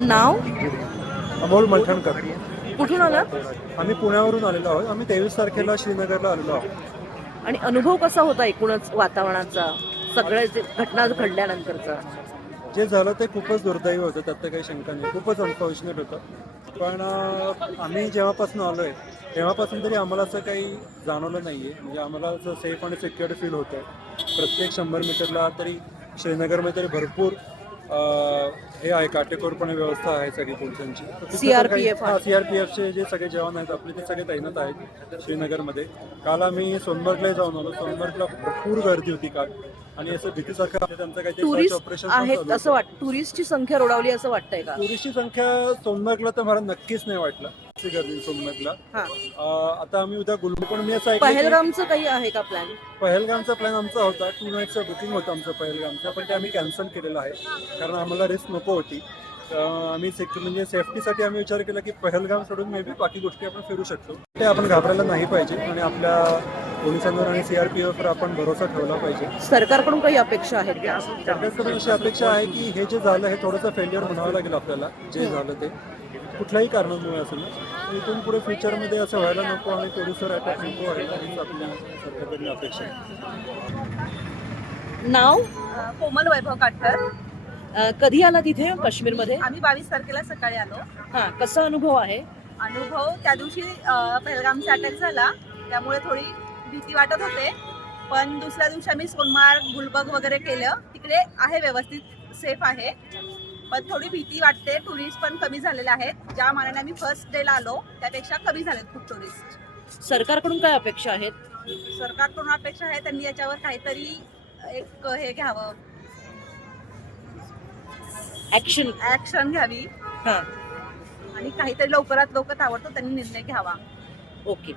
नाव? अमोल मलठणकर. कुठून आलात? आम्ही पुण्यावरून आलेलो आहोत. आम्ही 23 तारखेला श्रीनगरला आलेलो आहोत. आणि अनुभव कसा होता एकूणच वातावरणाचा, सगळ्या जे घटना घडल्यानंतरचा? जे झालं ते खूपच दुर्दैवी होतं, त्यात तर काही शंका नाही. खूपच अनफॉर्च्युनेट होतं. पण आम्ही जेव्हापासून आलो आहे तेव्हापासून तरी आम्हाला असं काही जाणवलं नाही आहे. म्हणजे आम्हाला असं सेफ आणि सिक्युअर्ड फील होतं आहे. प्रत्येक 100 मीटरला तरी श्रीनगरमध्ये तरी भरपूर हे आहे, काटेकोरपणे व्यवस्था आहे सगळी पोलिसांची. तर कुठे तर काही CRPF आहे. CRPFचे जे सगळे जवान आहेत आपले ते सगळे तैनात आहेत श्रीनगरमध्ये. काल आम्ही सोनमर्गला जाऊन आलो. सोनमर्गला भरपूर गर्दी होती काल. आणि असं भीतीसारखं त्यांचं काहीतरी सर्च टुरिस्ट ऑपरेशन आहेत असं वाटतं, टुरिस्टची संख्या रोडावली असं वाटतंय का? टुरिस्टची संख्या सोनमर्गला तर मला नक्कीच नाही वाटलं गर्दी सोनमर्गला. हा. आता आम्ही उद्या गुलमर्ग, पण मी असं ऐकलं की पहलगामचं काही आहे का प्लॅन? पहलगामचा प्लॅन आमचा होता. 2 नाईटचं बुकिंग होतं आमचं पहलगामचं, पण ते आम्ही कॅन्सल केलेलं आहे कारण आम्हाला रिस्क नको होती. आम्ही म्हणजे सेफ्टीसाठी आम्ही विचार केला की पहलगाम सोडून मे बी बाकी गोष्टी आपण फिरू शकतो. ते आपण घाबरायला नाही पाहिजे आणि आपल्या पोलिसांवर आणि CRPFवर आपण भरोसा ठेवला पाहिजे. सरकारकडून काही अपेक्षा आहेत का? सरकारकडून अशी अपेक्षा आहे की हे जे झालं हे थोडंसं फेल्युअर म्हणावं लागेल आपल्याला. जे झालं ते कुठल्याही कारणामुळे असेल तर इथून पुढे फ्युचरमध्ये असं व्हायला नको आणि पोलिसवर अटॅक नको व्हायला, हीच आपल्या सरकारकडून अपेक्षा आहे. नाव? कोमल वैभव काटकर. कधी आला तिथे काश्मीरमध्ये? आम्ही 22 तारखेला सकाळी आलो. हा, कसा अनुभव आहे? अनुभव त्या दिवशी पहलगामचा अटॅक झाला त्यामुळे थोडी भीती वाटत होते, पण दुसऱ्या दिवशी आम्ही सोनमार्ग, गुलबर्ग वगैरे केलं. तिकडे आहे व्यवस्थित, सेफ आहे, पण थोडी भीती वाटते. टुरिस्ट पण कमी झालेले आहेत. ज्या मानाने आम्ही फर्स्ट डेला आलो त्यापेक्षा कमी झालेत खूप टुरिस्ट. सरकारकडून काय अपेक्षा आहेत? सरकारकडून अपेक्षा आहे त्यांनी याच्यावर काहीतरी एक हे घ्यावं, ऍक्शन घ्यावी हा. आणि काहीतरी लवकरात लवकर ताबडतोब त्यांनी निर्णय घ्यावा. ओके.